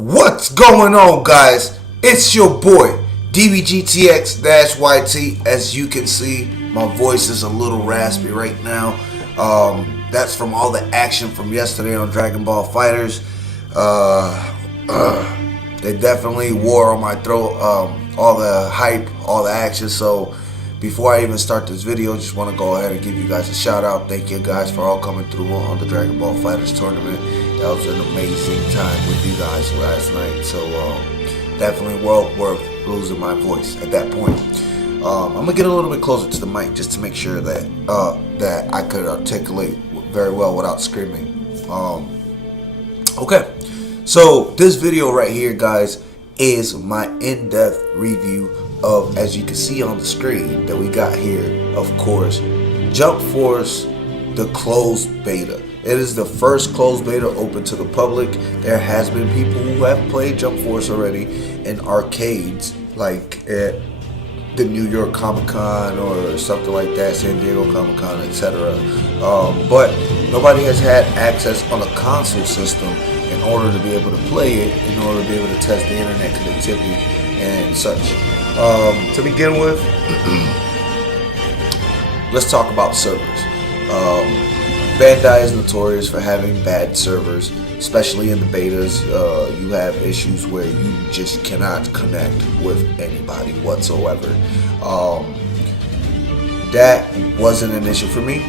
What's going on, guys? It's your boy DBGTX-YT. As you can see, my voice is a little raspy right now. That's from all the action from yesterday on Dragon Ball FighterZ. They definitely wore on my throat, all the hype, all the action. So before I even start this video, just want to go ahead and give you guys a shout out. Thank you guys for all coming through on the Dragon Ball FighterZ tournament. That was an amazing time with you guys last night. So definitely well worth losing my voice at that point. I'm gonna get a little bit closer to the mic just to make sure that that I could articulate very well without screaming. Okay, so this video right here, guys, is my in-depth review of, as you can see on the screen that we got here, of course, Jump Force, the closed beta. It is the first closed beta open to the public. There has been people who have played Jump Force already in arcades, like at the New York Comic-Con or something like that, San Diego Comic-Con, etc. But nobody has had access on a console system in order to be able to play it, in order to be able to test the internet connectivity and such. To begin with, let's talk about servers. Bandai is notorious for having bad servers, especially in the betas. You have issues where you just cannot connect with anybody whatsoever. That wasn't an issue for me.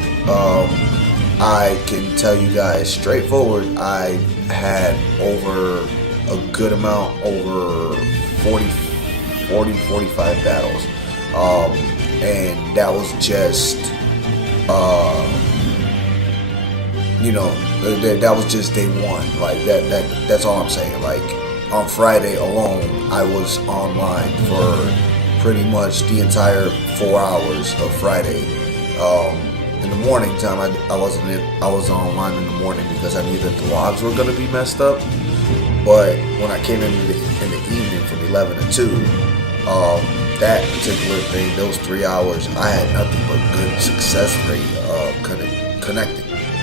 I can tell you guys straightforward, I had over a good amount, over 45 battles. And that was just, that was just day one. Like that's all I'm saying. Like on Friday alone, I was online for pretty much the entire 4 hours of Friday. In the morning time, I was online in the morning because I knew that the logs were gonna be messed up. But when I came in the evening from 11 to 2, that particular thing, those 3 hours, I had nothing but good success rate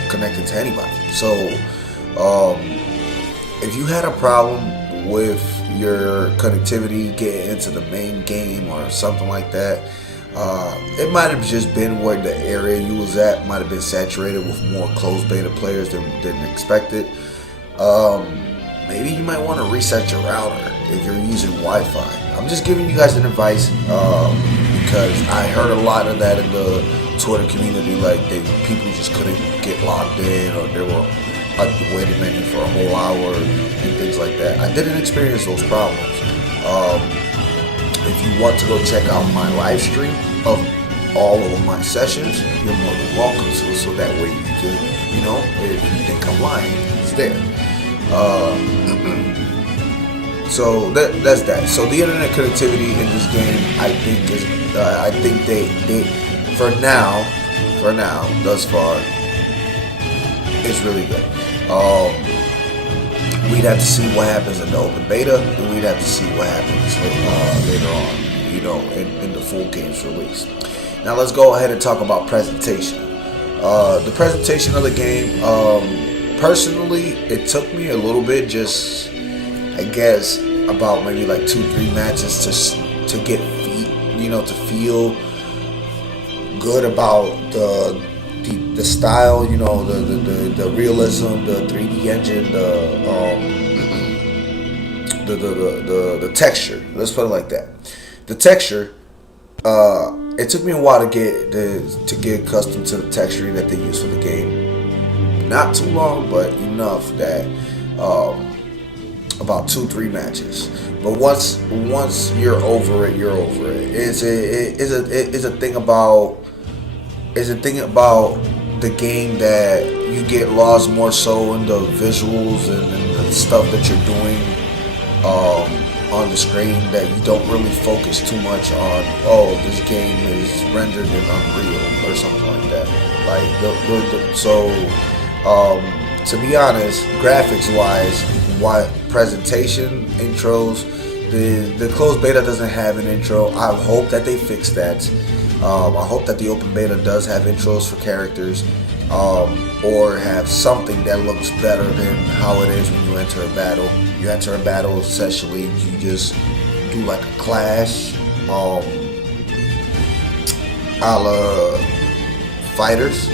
connecting to anybody. So if you had a problem with your connectivity getting into the main game or something like that, it might have just been where the area you was at might have been saturated with more closed beta players than expected. Maybe you might want to reset your router if you're using Wi-Fi. I'm just giving you guys an advice because I heard a lot of that in the Twitter community, like people just couldn't get logged in, or they were at the waiting menu for a whole hour and things like that. I didn't experience those problems. If you want to go check out my live stream of all of my sessions, you're more than welcome to, so that way you can, if you think I'm lying, it's there. So that's that. So the internet connectivity in this game, I think they for now, thus far, it's really good. We'd have to see what happens in the open beta, and we'd have to see what happens later on, in the full game's release. Now let's go ahead and talk about presentation. The presentation of the game, personally, it took me a little bit, just I guess about maybe like 2-3 matches to get to feel good about the style, the realism, the 3D engine, the texture. Let's put it like that. The texture. It took me a while to get accustomed to the texturing that they use for the game. Not too long, but enough that about 2-3 matches. But once you're over it, you're over it. It's a thing about the game that you get lost more so in the visuals and the stuff that you're doing on the screen, that you don't really focus too much on, this game is rendered in Unreal or something like that. To be honest, graphics wise, presentation, intros, the closed beta doesn't have an intro. I hope that they fix that. I hope that the open beta does have intros for characters, or have something that looks better than how it is when you enter a battle. You enter a battle, essentially, you just do like a clash, a la fighters.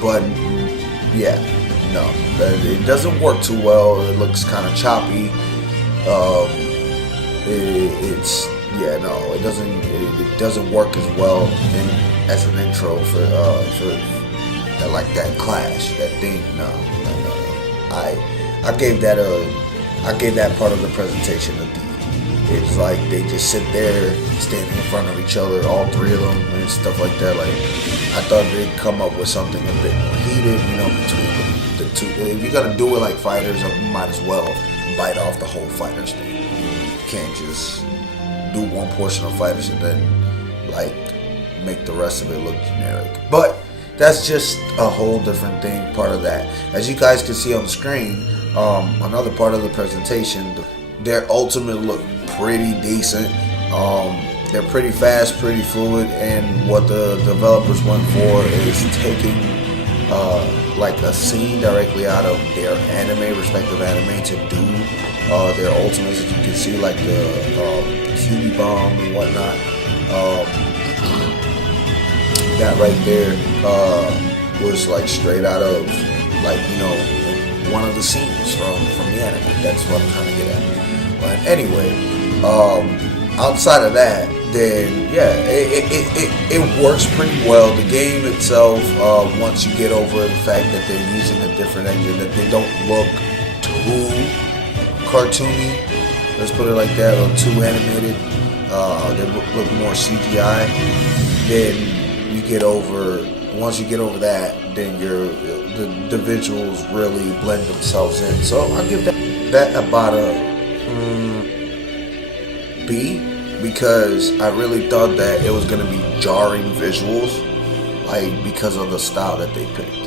But yeah, no, it doesn't work too well. It looks kind of choppy. It doesn't work as well as an intro for like that clash, that thing. No. I gave that part of the presentation a D. It's like they just sit there standing in front of each other, all three of them and stuff like that. Like, I thought they'd come up with something a bit more heated, between the two. If you're gonna do it like fighters, you might as well bite off the whole fighters thing. You can't just do one portion of fighters and then like make the rest of it look generic. But that's just a whole different thing, part of that. As you guys can see on the screen, another part of the presentation, their ultimate look pretty decent. They're pretty fast, pretty fluid, and what the developers went for is taking like a scene directly out of their respective anime to do their ultimates. As you can see, like the QB bomb and whatnot. That right there was like straight out of one of the scenes from the anime. That's what I'm trying to get at. But anyway, outside of that, then yeah, it works pretty well. The game itself, once you get over the fact that they're using a different engine, that they don't look too cartoony, let's put it like that, or too animated, they look more CGI, then once you get over that, then the visuals really blend themselves in. So I'll give that about a B, because I really thought that it was going to be jarring visuals, like because of the style that they picked.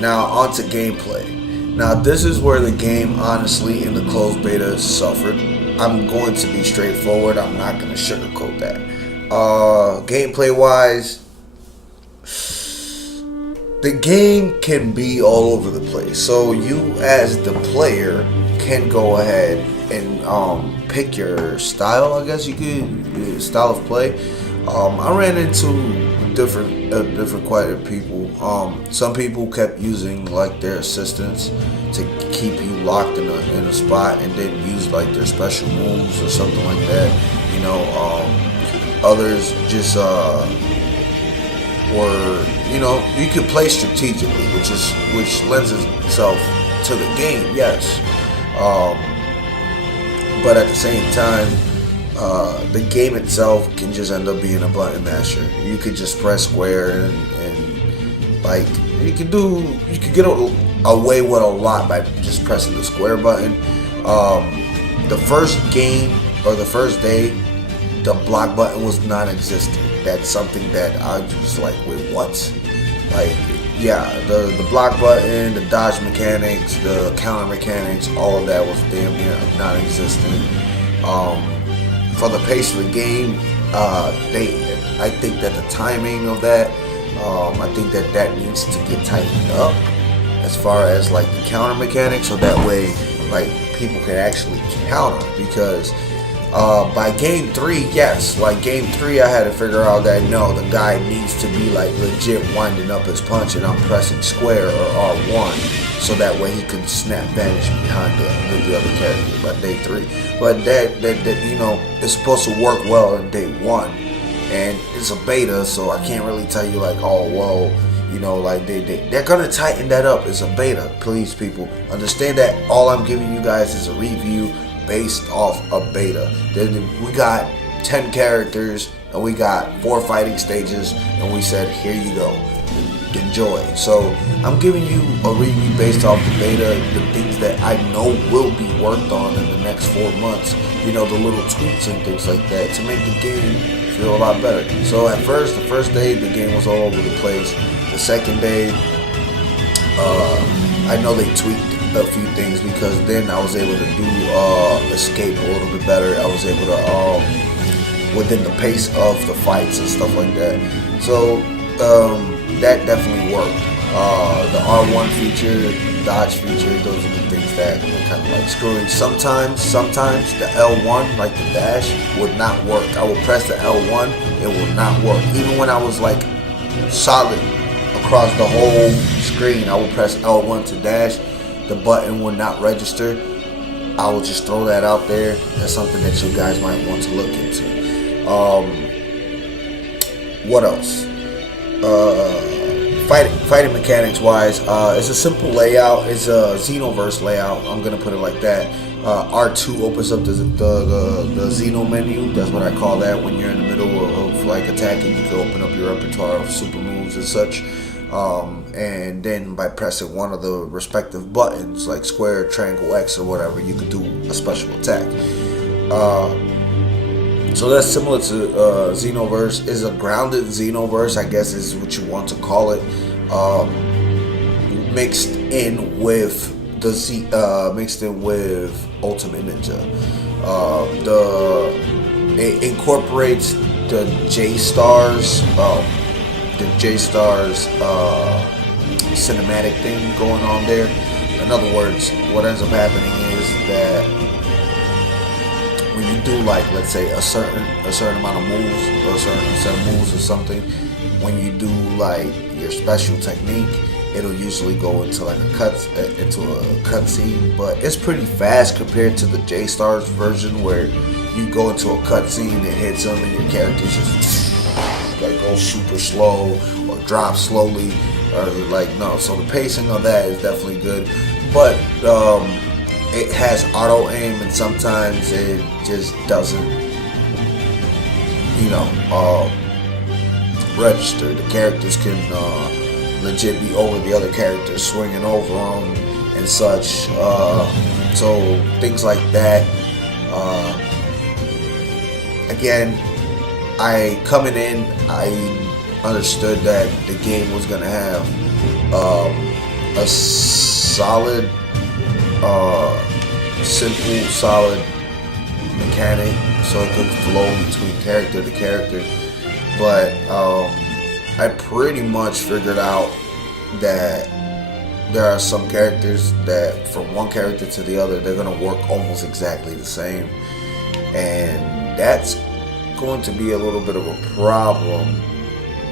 Now onto gameplay. Now this is where the game, honestly, in the closed beta suffered. I'm going to be straightforward. I'm not going to sugarcoat that. Gameplay wise, the game can be all over the place. So you as the player can go ahead and pick your style, I guess you could, style of play. I ran into different quite a people. Some people kept using like their assistants to keep you locked in a spot, and then use like their special moves or something like that. Others just or you could play strategically, which lends itself to the game, yes. But at the same time, the game itself can just end up being a button masher. You could just press square and like you could get away with a lot by just pressing the square button. The first game or the first day, the block button was non-existent. That's something that I was like, wait, what? Like, yeah, the block button, the dodge mechanics, the counter mechanics, all of that was damn near non-existent. For the pace of the game, I think that the timing of that, I think that needs to get tightened up as far as like the counter mechanics, so that way like people can actually counter, because by game 3, yes, like game 3, I had to figure out that no, the guy needs to be like legit winding up his punch, and I'm pressing square or R1 so that way he can snap vanish behind the other character by day 3. But that it's supposed to work well on day 1, and it's a beta, so I can't really tell you like, oh well, like they're gonna tighten that up. It's a beta. Please, people, understand that all I'm giving you guys is a review based off a beta. Then we got 10 characters and we got 4 fighting stages, and we said, here you go, enjoy. So I'm giving you a review based off the beta, the things that I know will be worked on in the next 4 months, the little tweaks and things like that to make the game feel a lot better. So at first, the first day, the game was all over the place. The second day, I know they tweaked a few things, because then I was able to do escape a little bit better. I was able to within the pace of the fights and stuff like that. So that definitely worked. The R1 feature dodge feature. Those are the things that are kind of like screwing. Sometimes the L1, like the dash, would not work. I would press the L1, it would not work. Even when I was like solid across the whole screen, I would press L1 to dash, the button would not register. I will just throw that out there. That's something that you guys might want to look into. What else? Fighting mechanics wise, it's a simple layout. It's a Xenoverse layout. I'm gonna put it like that. R2 opens up the Xeno menu. That's what I call that. When you're in the middle of like attacking, you can open up your repertoire of super moves and such. And then by pressing one of the respective buttons, like square, triangle, X, or whatever, you could do a special attack. So that's similar to Xenoverse. Is a grounded Xenoverse, I guess is what you want to call it. Mixed in with Ultimate Ninja. It incorporates the J-Stars. The J-Stars cinematic thing going on there. In other words, what ends up happening is that when you do, like, let's say a certain amount of moves or a certain set of moves or something, when you do like your special technique, it'll usually go into like a cutscene, but it's pretty fast compared to the J-Stars version where you go into a cutscene and hit them and your character just like go super slow or drop slowly, or like, no. So the pacing of that is definitely good, but it has auto aim and sometimes it just doesn't, register. The characters can legit be over the other characters, swinging over them and such. So things like that. Again, coming in, I understood that the game was gonna have a solid, simple, solid mechanic, so it could flow between character to character. But I pretty much figured out that there are some characters that from one character to the other, they're gonna work almost exactly the same, and that's going to be a little bit of a problem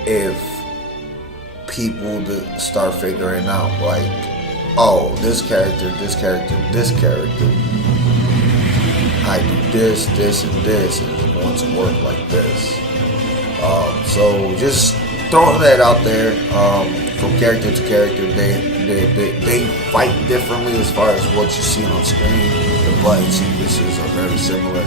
if people start figuring out, like, oh, this character, I do this, and this, and it's going to work like this. So just throwing that out there. From character to character, they fight differently as far as what you see on screen. The button sequences are very similar,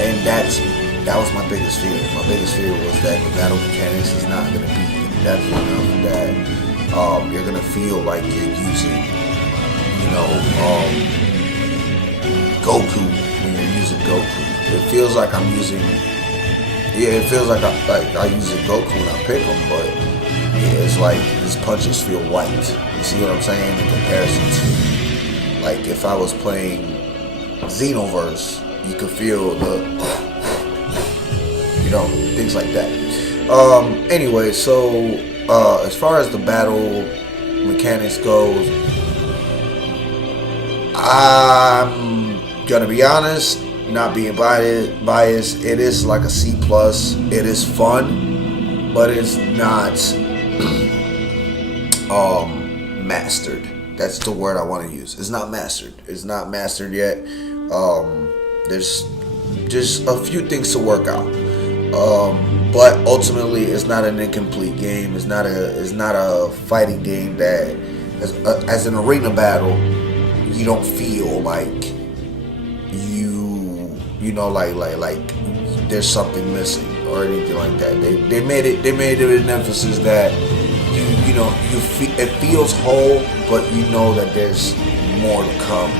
and that was my biggest fear. My biggest fear was that the battle mechanics is not going to be in-depth enough that you're going to feel like you're using, Goku when you're using Goku. It feels like I'm using. Yeah, it feels like I use a Goku when I pick him, but yeah, it's like his punches feel white. You see what I'm saying? In comparison to, like, if I was playing Xenoverse, you could feel the, things like that. Anyway, so as far as the battle mechanics goes, I'm gonna be honest. Not being biased, it is like a C+. It is fun, but it's not mastered. That's the word I want to use. It's not mastered. It's not mastered yet. There's just a few things to work out. But ultimately, it's not an incomplete game. It's not a fighting game that, as an arena battle, you don't feel like like there's something missing or anything like that. They made it an emphasis that it feels whole, but you know that there's more to come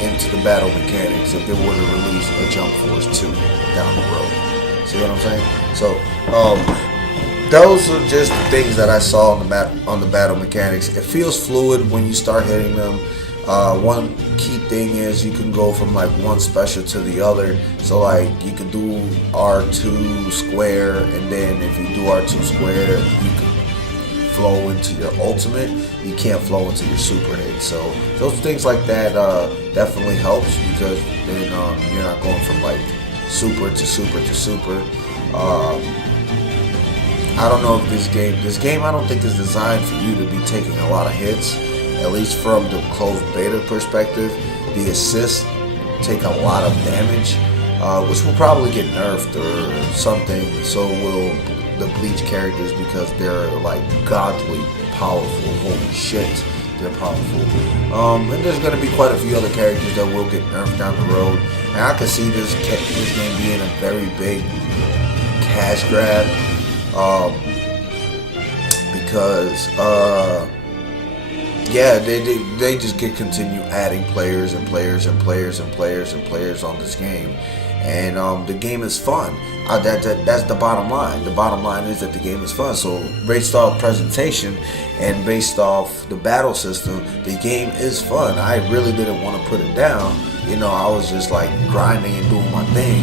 into the battle mechanics if they were to release a Jump Force 2 down the road. See what I'm saying? So those are just the things that I saw on the battle mechanics. It feels fluid when you start hitting them. One key thing is you can go from like one special to the other. So like you can do R2 square, and then if you do R2 square, you can flow into your ultimate. you can't flow into your super hit. So those things like that definitely helps, because then you're not going from like super to super to super. I don't know if this game I don't think is designed for you to be taking a lot of hits, at least from the closed beta perspective. The assists take a lot of damage, which will probably get nerfed or something. So will the Bleach characters, because they're like godly powerful. Holy shit, they're powerful. And there's gonna be quite a few other characters that will get nerfed down the road. And I can see this game being a very big cash grab, because yeah, they just continue adding players and players and players and players and players on this game, and the game is fun. That's the bottom line. The bottom line is that the game is fun. So based off presentation and based off the battle system, the game is fun. I really didn't want to put it down. You know, I was just like grinding and doing my thing,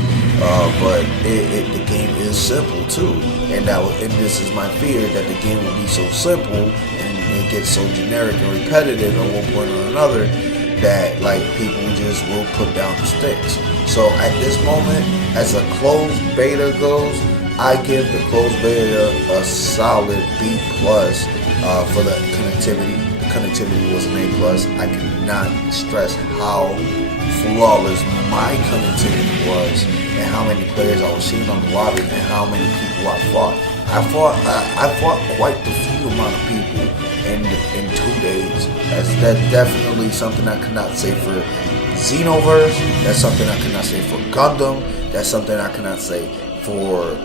but the game is simple too, and this is my fear, that the game will be so simple and it gets so generic and repetitive at one point or another that like people just will put down the sticks. So at this moment, as a closed beta goes, I give the closed beta a solid B plus for the connectivity. The connectivity was an A plus. I cannot stress how flawless my connectivity was, and how many players I was seeing on the lobby, and how many people I fought. I fought quite the few amount of people in 2 days. That's definitely something I cannot say for Xenoverse. That's something I cannot say for Gundam. That's something I cannot say for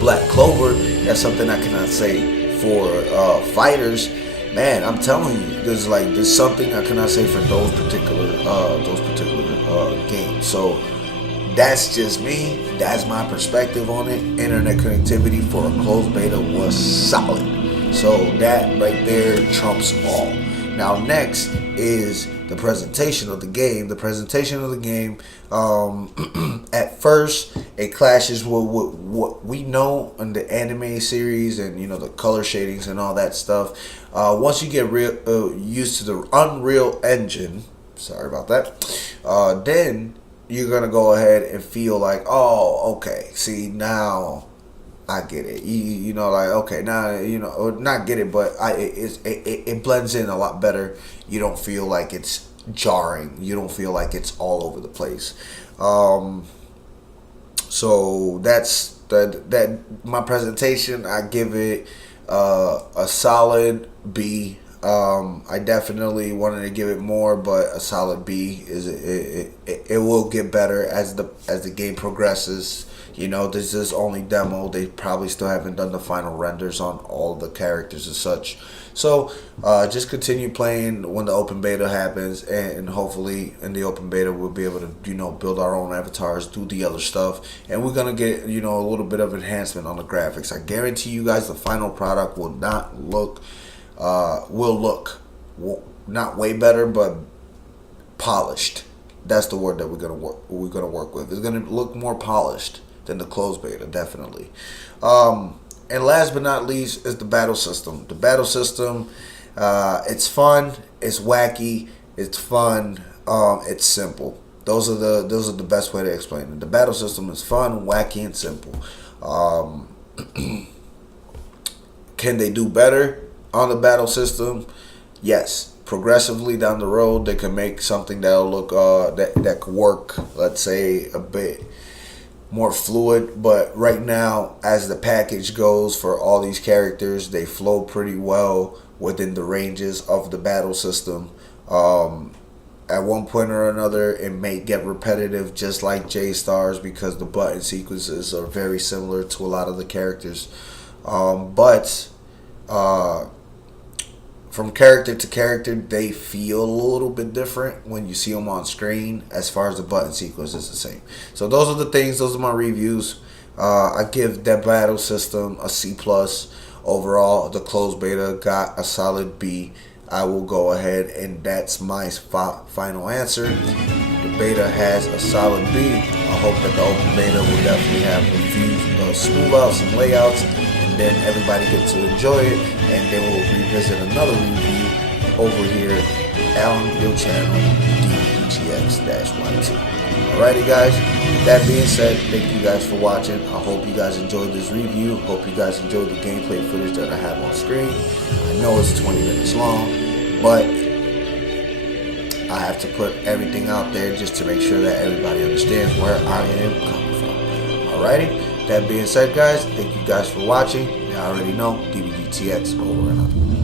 Black Clover. That's something I cannot say for Fighters. Man, I'm telling you, there's something I cannot say for those particular games. So that's just me. That's my perspective on it. Internet connectivity for a closed beta was solid. So that right there trumps all. Now next is the presentation of the game. The presentation of the game, at first, it clashes with what we know in the anime series, and you know, the color shadings and all that stuff. Once you get used to the Unreal Engine, sorry about that, then you're gonna go ahead and feel like, oh, okay, see, now I get it. You know, like, okay, now, you know, or not get it, but it blends in a lot better. You don't feel like it's jarring. You don't feel like it's all over the place. So that's that. My presentation, I give it a solid B. I definitely wanted to give it more, but a solid B is it will get better as the game progresses. You know, this is only demo. They probably still haven't done the final renders on all the characters and such. So just continue playing when the open beta happens, and hopefully in the open beta we'll be able to, you know, build our own avatars, do the other stuff, and we're gonna get, you know, a little bit of enhancement on the graphics. I guarantee you guys the final product will not look not way better, but polished. That's the word that we're gonna work with. It's gonna look more polished than the closed beta, definitely. And last but not least is the battle system. The battle system, it's fun, it's wacky, it's fun, it's simple. Those are the best way to explain it. The battle system is fun, wacky, and simple. Can they do better on the battle system? Yes. Progressively down the road, they can make something that'll look that could work, let's say, a bit more fluid. But right now, as the package goes for all these characters, they flow pretty well within the ranges of the battle system. At one point or another, it may get repetitive, just like J-Stars, because the button sequences are very similar to a lot of the characters. But from character to character, they feel a little bit different when you see them on screen. As far as the button sequence is the same. So those are the things. Those are my reviews. I give that battle system a C plus overall. The closed beta got a solid B. I will go ahead, and that's my final answer. The beta has a solid B. I hope that the open beta will definitely have reviews, smooth out some layouts, and and then everybody gets to enjoy it, and then we'll revisit another review over here on your channel, DBGX-12. Alrighty guys, with that being said, thank you guys for watching. I hope you guys enjoyed this review. Hope you guys enjoyed the gameplay footage that I have on screen. I know it's 20 minutes long, but I have to put everything out there just to make sure that everybody understands where I am coming from. Alrighty, that being said guys, thank you guys for watching. You already know, DBGTX over and out.